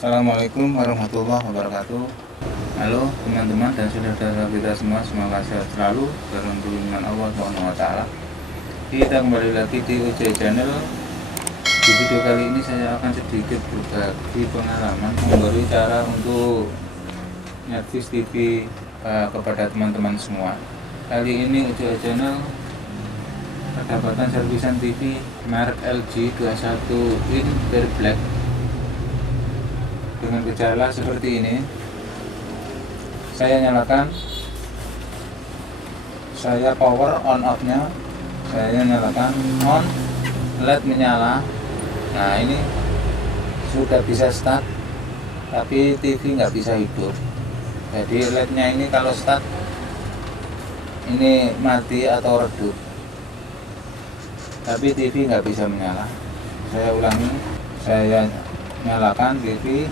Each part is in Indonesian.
Assalamualaikum warahmatullahi wabarakatuh. Halo teman-teman dan saudara-saudara kita semua, semoga sehat selalu dalam lindungan Allah SWT. Kita kembali lagi di UJ Channel. Di video kali ini saya akan sedikit berbagi pengalaman memberi cara untuk servis TV kepada teman-teman semua. Kali ini UJ Channel kedapatan servisan TV merek LG 21 in Black dengan gejala seperti ini. Saya nyalakan, saya power on off nya, saya nyalakan on, LED menyala. Nah ini sudah bisa start, tapi TV nggak bisa hidup. Jadi LED nya ini kalau start ini mati atau redup, tapi TV nggak bisa menyala. Saya ulangi, saya nyalakan TV,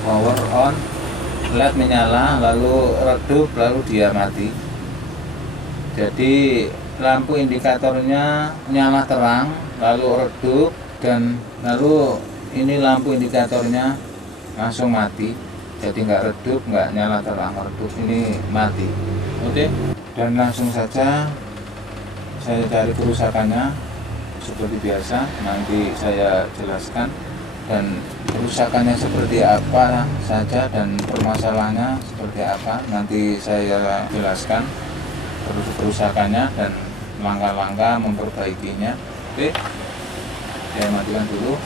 power on, LED menyala, lalu redup, lalu dia mati. Jadi lampu indikatornya nyala terang, lalu redup, dan lalu ini lampu indikatornya langsung mati. Jadi nggak redup, nggak nyala terang, redup, ini mati. Oke, dan langsung saja saya cari kerusakannya seperti biasa. Nanti saya jelaskan dan kerusakannya seperti apa saja dan permasalahannya seperti apa, nanti saya jelaskan terus kerusakannya dan langkah-langkah memperbaikinya. Oke, saya matikan dulu,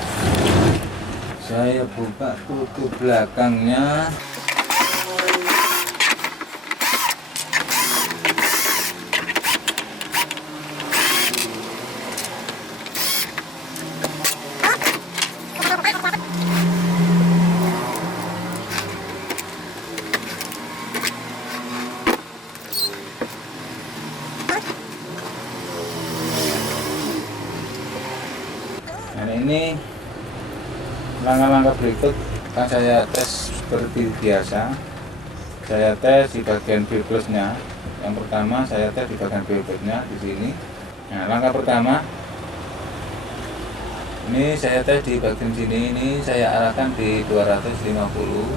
saya buka tutup belakangnya. Dan ini langkah-langkah berikut akan saya tes seperti biasa. Saya tes di bagian B plusnya. Yang pertama saya tes di bagian B plusnya di sini. Nah, langkah pertama ini saya tes di bagian sini. Ini saya arahkan di 250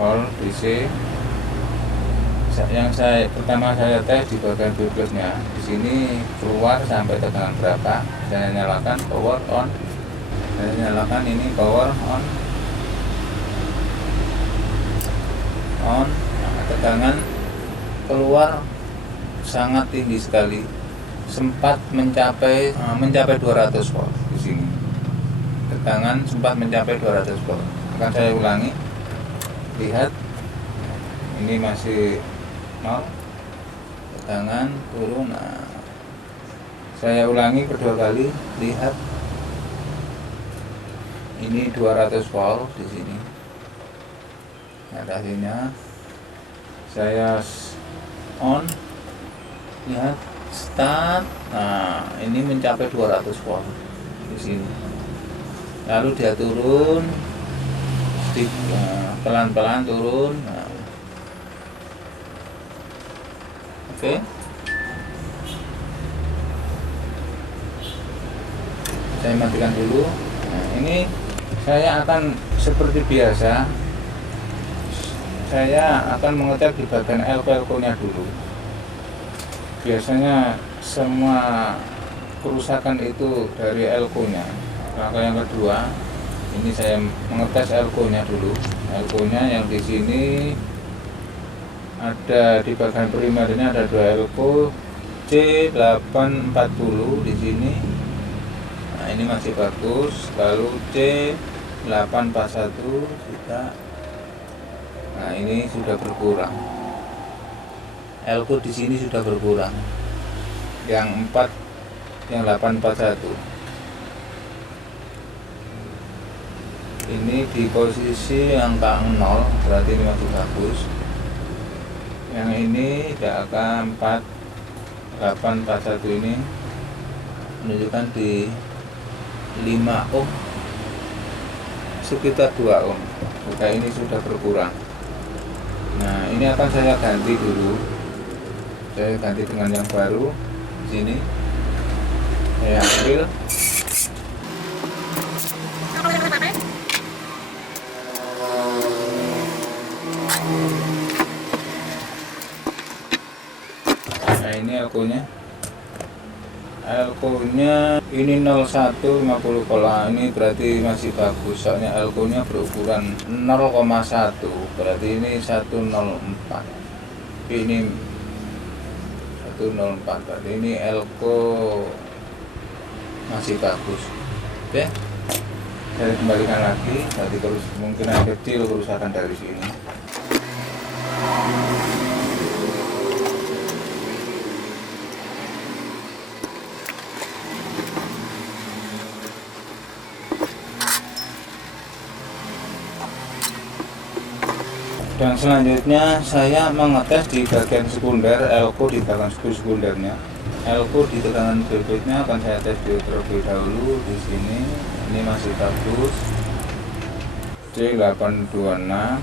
volt DC. Yang pertama saya tes di bagian B plusnya. Di sini keluar sampai tegangan berapa? Saya nyalakan power on. Saya nyalakan ini power on. On. Nah, tegangan keluar sangat tinggi sekali. Sempat mencapai 200 volt di sini. Tegangan sempat mencapai 200 volt. Akan saya ulangi. Lihat. Ini masih 0, tegangan turun. Nah, saya ulangi kedua kali, lihat ini 200 volt di sini. Hasilnya saya on, lihat start. Nah, ini mencapai 200 volt di sini. Lalu dia turun, pelan-pelan turun. Nah, oke, saya matikan dulu. Nah, ini saya akan seperti biasa, saya akan mengecek di bagian elko nya dulu. Biasanya semua kerusakan itu dari elko nya. Langkah yang kedua, ini saya mengetes elko nya dulu. Elko nya yang di sini ada di bagian primernya ada 2 elko C840 di sini. Nah, ini masih bagus. Lalu C841 kita. Nah, ini sudah berkurang. Elko di sini sudah berkurang. Yang 841. Ini di posisi angka 0, berarti ini masih bagus. Yang ini angka 4841 ini menunjukkan di 5 ohm, sekitar 2 ohm. Maka ini sudah berkurang. Nah, ini akan saya ganti dulu. Saya ganti dengan yang baru. Di sini saya ambil. elko-nya ini 0150 volt. Ini berarti masih bagus, soalnya elko-nya berukuran 0,1, berarti ini 104. Ini 104, berarti ini elko masih bagus. Oke, saya kembalikan lagi. Tadi kemungkinan kecil kerusakan dari sini. Dan selanjutnya saya mengetes di bagian sekunder, elko di bagian sekundernya. Elko di tekanan bebeknya akan saya tes terlebih dahulu di sini. Ini masih bagus. C826. Nah,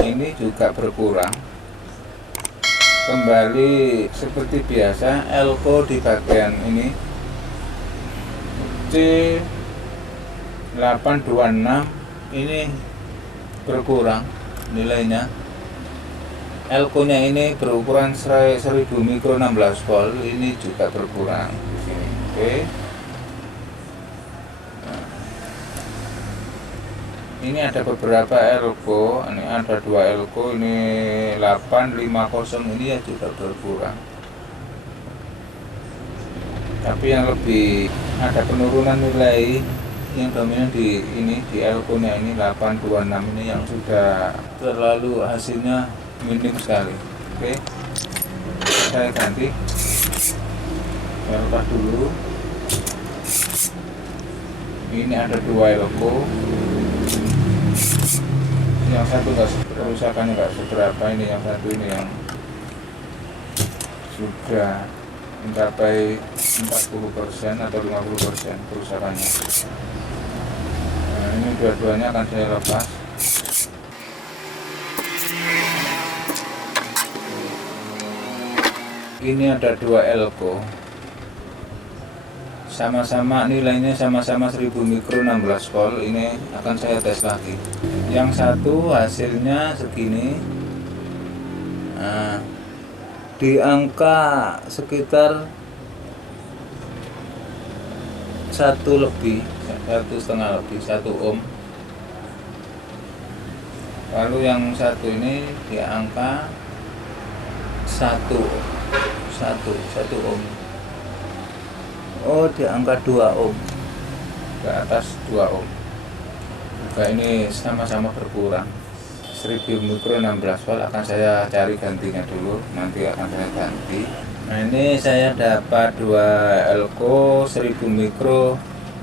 ini juga berkurang. Kembali seperti biasa, elko di bagian ini C826 ini berkurang nilainya. Elko nya ini berukuran 1000 mikro 16 volt, ini juga berkurang di sini. Oke. Nah, ini ada beberapa elko, ini ada 2 elko, ini 850 ini ya juga berkurang. Tapi yang lebih ada penurunan nilai yang dominan di ini, di elko nya ini 826 ini yang sudah terlalu hasilnya minim sekali. Oke, saya ganti, saya lepas dulu. Ini ada 2 elko, yang satu kerusakannya nggak seberapa, ini yang satu ini yang sudah mencapai 40% atau 50% kerusakannya. Nah, ini dua-duanya akan saya lepas. Ini ada 2 elko, sama-sama nilainya sama-sama 1000 mikro 16 volt. Ini akan saya tes lagi. Yang satu hasilnya segini, nah, di angka sekitar 1,5 lebih, 1 ohm. Lalu yang satu ini di angka 1 ohm. Oh, di angka 2 ohm, ke atas 2 ohm. Nah, ini sama-sama berkurang. 1000 mikro 16 volt akan saya cari gantinya dulu, nanti akan saya ganti. Nah, ini saya dapat 2 elko 1000 mikro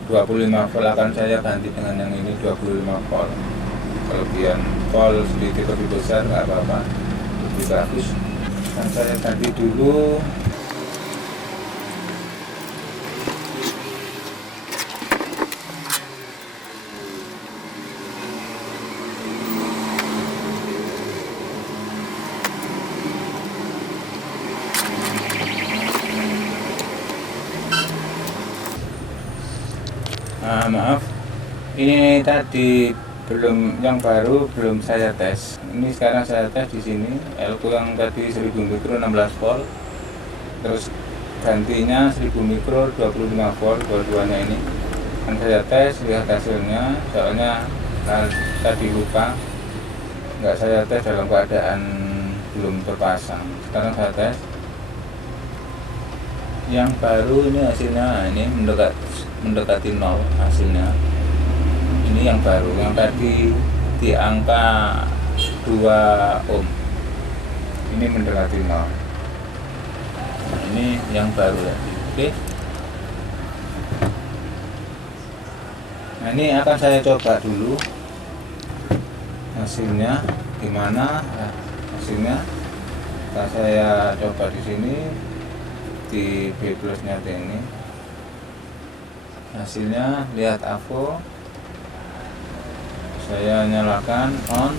25 volt, akan saya ganti dengan yang ini 25 volt. Kelebihan volt sedikit lebih besar nggak apa-apa, lebih bagus. Dan saya ganti dulu. Nah, maaf, ini tadi yang baru belum saya tes. Ini sekarang saya tes di sini. Elko yang tadi 1000 mikro 16 volt, terus gantinya 1000 mikro 25 volt, dua-duanya ini akan saya tes, lihat hasilnya. Soalnya tadi lupa, nggak saya tes dalam keadaan belum terpasang. Sekarang saya tes. Yang baru ini hasilnya, ini mendekati 0 hasilnya. Ini yang baru, yang tadi di angka 2 ohm, ini mendekati 0. Nah, ini yang baru tadi. Oke. Nah, ini akan saya coba dulu hasilnya gimana. Nah, hasilnya saya coba di sini di B plusnya ini. Hasilnya lihat AVO, saya nyalakan on.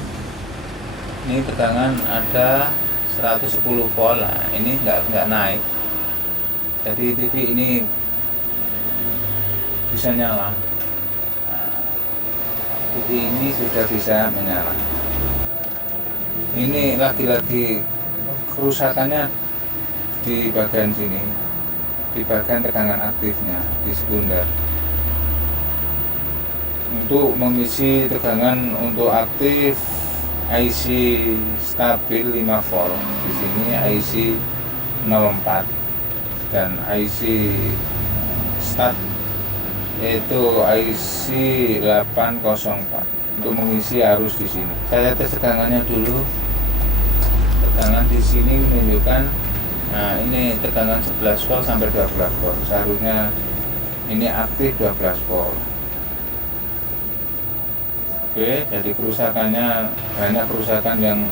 Ini tegangan ada 110 volt. Nah, ini nggak naik. Jadi TV ini bisa nyala. Nah, TV ini sudah bisa menyala. Ini lagi-lagi kerusakannya di bagian sini, di bagian tegangan aktifnya di sekunder. Untuk mengisi tegangan untuk aktif IC stabil 5 volt, di sini IC 04, dan IC start yaitu IC 804. Untuk mengisi arus di sini, saya tes tegangannya dulu. Tegangan di sini menunjukkan, nah ini tegangan 11 volt sampai 12 volt. Seharusnya ini aktif 12 volt. Oke, jadi kerusakannya banyak, kerusakan yang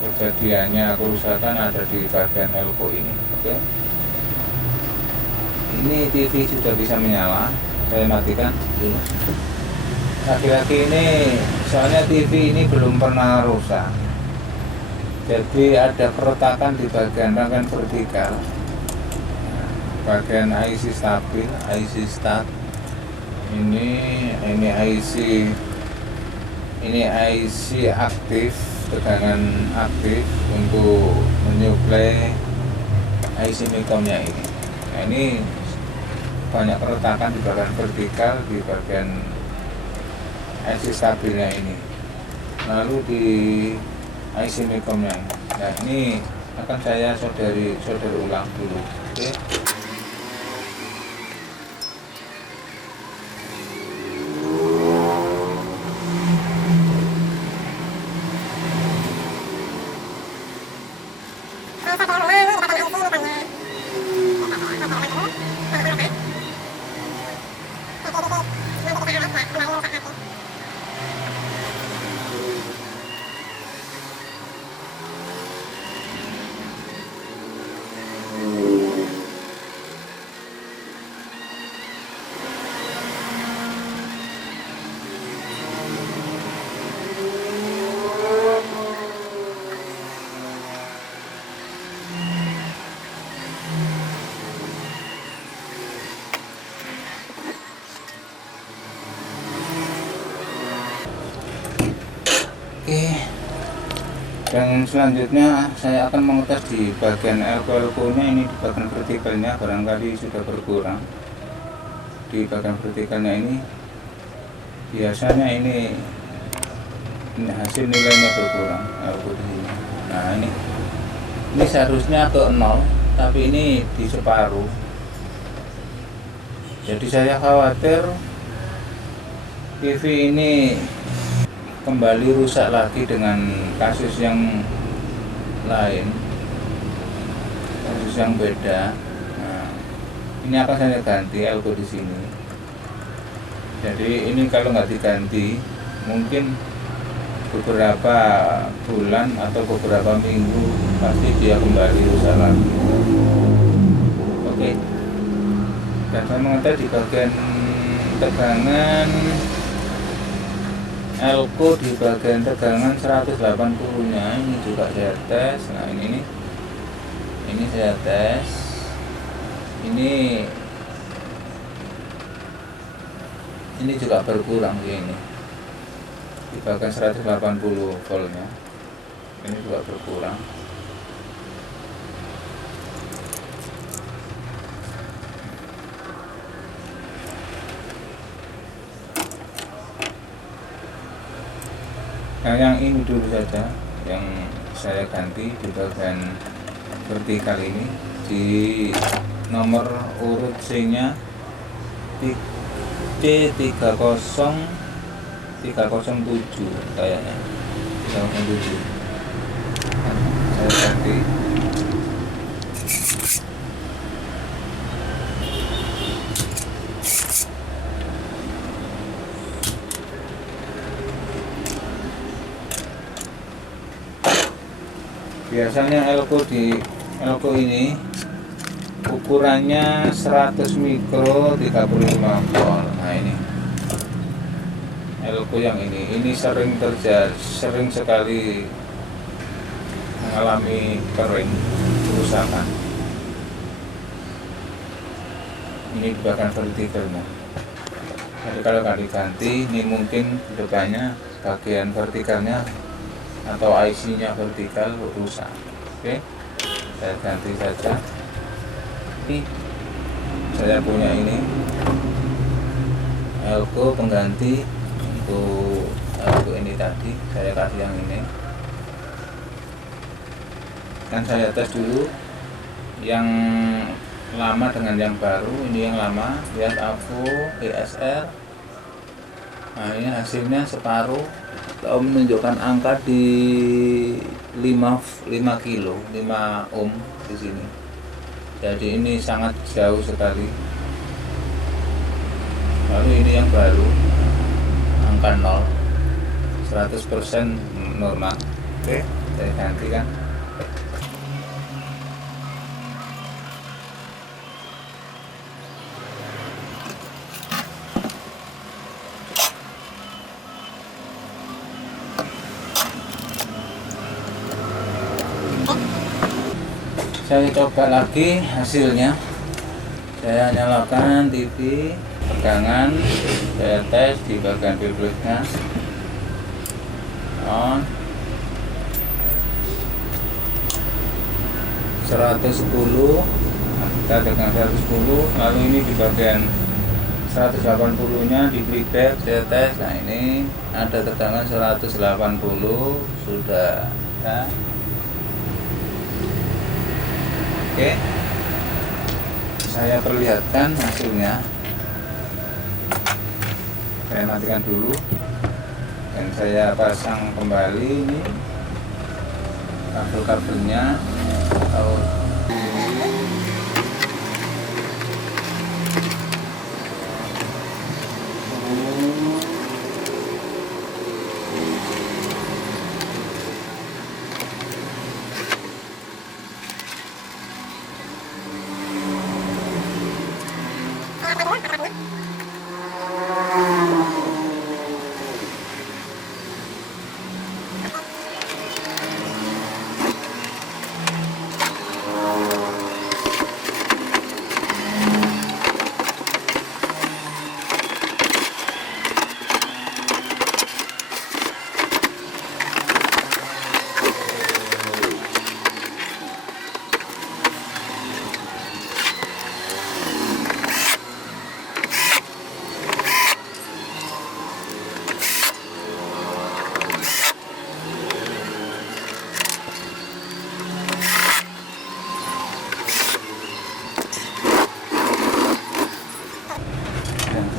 kejadiannya kerusakan ada di bagian elko ini. Oke, ini TV sudah bisa menyala, saya matikan dulu. Laki-laki ini soalnya TV ini belum pernah rusak, jadi ada keretakan di bagian rangkaian vertikal, bagian IC stabil, IC start, ini IC aktif, tegangan aktif untuk menyuplai IC mikomnya ini. Nah, ini banyak keretakan di bagian vertikal, di bagian IC stabilnya ini, lalu di IC mikomnya ini. Nah, ini akan saya solder ulang dulu. Oke. Oke, dan selanjutnya saya akan mengetes di bagian elko nya ini, di bagian vertikalnya barangkali sudah berkurang. Di bagian vertikalnya ini biasanya ini hasil nilainya berkurang elko di sini. Nah, ini seharusnya ke 0, tapi ini di separuh. Jadi saya khawatir TV ini kembali rusak lagi dengan kasus yang lain, kasus yang beda. Nah, ini akan saya ganti elko di sini. Jadi ini kalau nggak diganti, mungkin beberapa bulan atau beberapa minggu pasti dia kembali rusak lagi. Oke. Dan saya mengetes di bagian tegangan elko, di bagian tegangan 180 nya ini juga saya tes. Nah, ini saya tes, ini juga berkurang ini di bagian 180 voltnya, ini juga berkurang. Nah, yang ini dulu saja yang saya ganti di bagian vertikal ini, di nomor urut C nya D30307 kayaknya 307. Saya ganti. Biasanya elko ini ukurannya 100 mikro 35 volt. Nah, ini elko yang ini sering sekali mengalami kering, kerusakan. Ini di bagian vertikalnya. Jadi kalau nggak diganti, ini mungkin depannya bagian vertikalnya atau IC nya vertikal rusak. Oke, saya ganti saja. tapi saya punya ini elko pengganti untuk elko ini tadi, saya kasih yang ini. Kan saya tes dulu yang lama dengan yang baru. Ini yang lama, lihat AVO PSR. Nah ini hasilnya separuh, menunjukkan angka di 5 kilo 5 ohm di sini. Jadi ini sangat jauh sekali. Lalu ini yang baru, angka 0, 100% normal. Oke, saya gantikan. Saya coba lagi hasilnya. Saya nyalakan TV tegangan, saya tes di bagian pilotnya on 110. Nah, kita tekan 110, lalu ini di bagian 180 nya di playback saya tes. Nah ini ada tegangan 180 sudah ya. Oke, saya perlihatkan hasilnya. Saya matikan dulu dan saya pasang kembali ini kabel-kabelnya.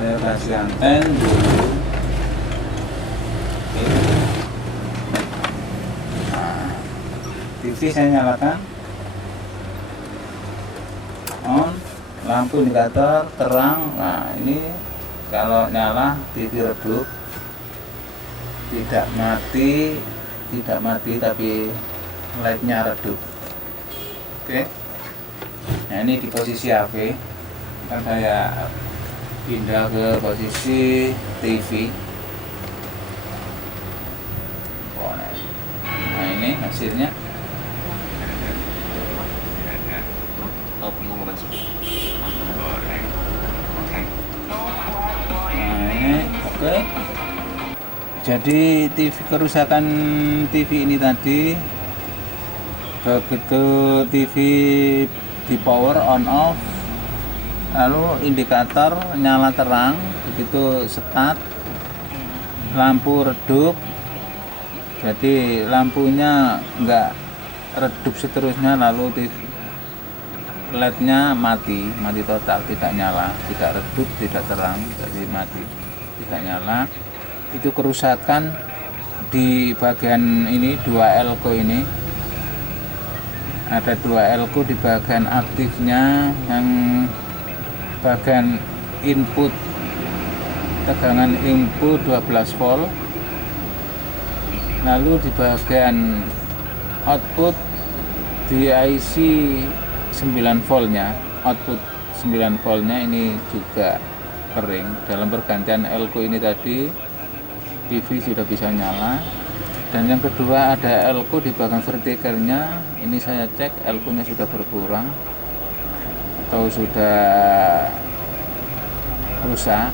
Saya kasih anten dulu. Nah, TV saya nyalakan on, lampu indikator terang. Nah ini kalau nyala TV redup, tidak mati tapi lightnya redup. Oke, nah ini di posisi AV. Kan saya pindah ke posisi TV. Nah ini hasilnya. Nah ini oke. Jadi TV, kerusakan TV ini tadi, begitu TV di power on off, lalu indikator nyala terang, begitu start lampu redup. Jadi lampunya enggak redup seterusnya, lalu LED-nya mati total, tidak nyala, tidak redup, tidak terang, jadi mati, tidak nyala. Itu kerusakan di bagian ini, 2 elko ini. Ada 2 elko di bagian aktifnya, yang bagian input, tegangan input 12 volt, lalu di bagian output di IC 9 voltnya, output 9 voltnya ini juga kering. Dalam pergantian elko ini tadi TV sudah bisa nyala. Dan yang kedua ada elko di bagian vertikalnya, ini saya cek elko nya sudah berkurang atau sudah rusak.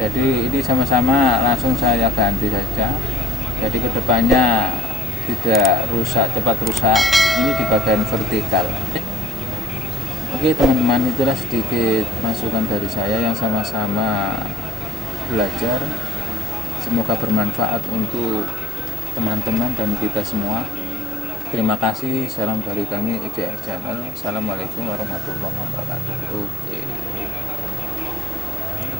Jadi ini sama-sama langsung saya ganti saja. Jadi kedepannya tidak rusak, cepat rusak. Ini di bagian vertikal. Oke teman-teman, itulah sedikit masukan dari saya yang sama-sama belajar. Semoga bermanfaat untuk teman-teman dan kita semua. Terima kasih, salam dari kami EJS Channel. Assalamualaikum warahmatullahi wabarakatuh. Oke.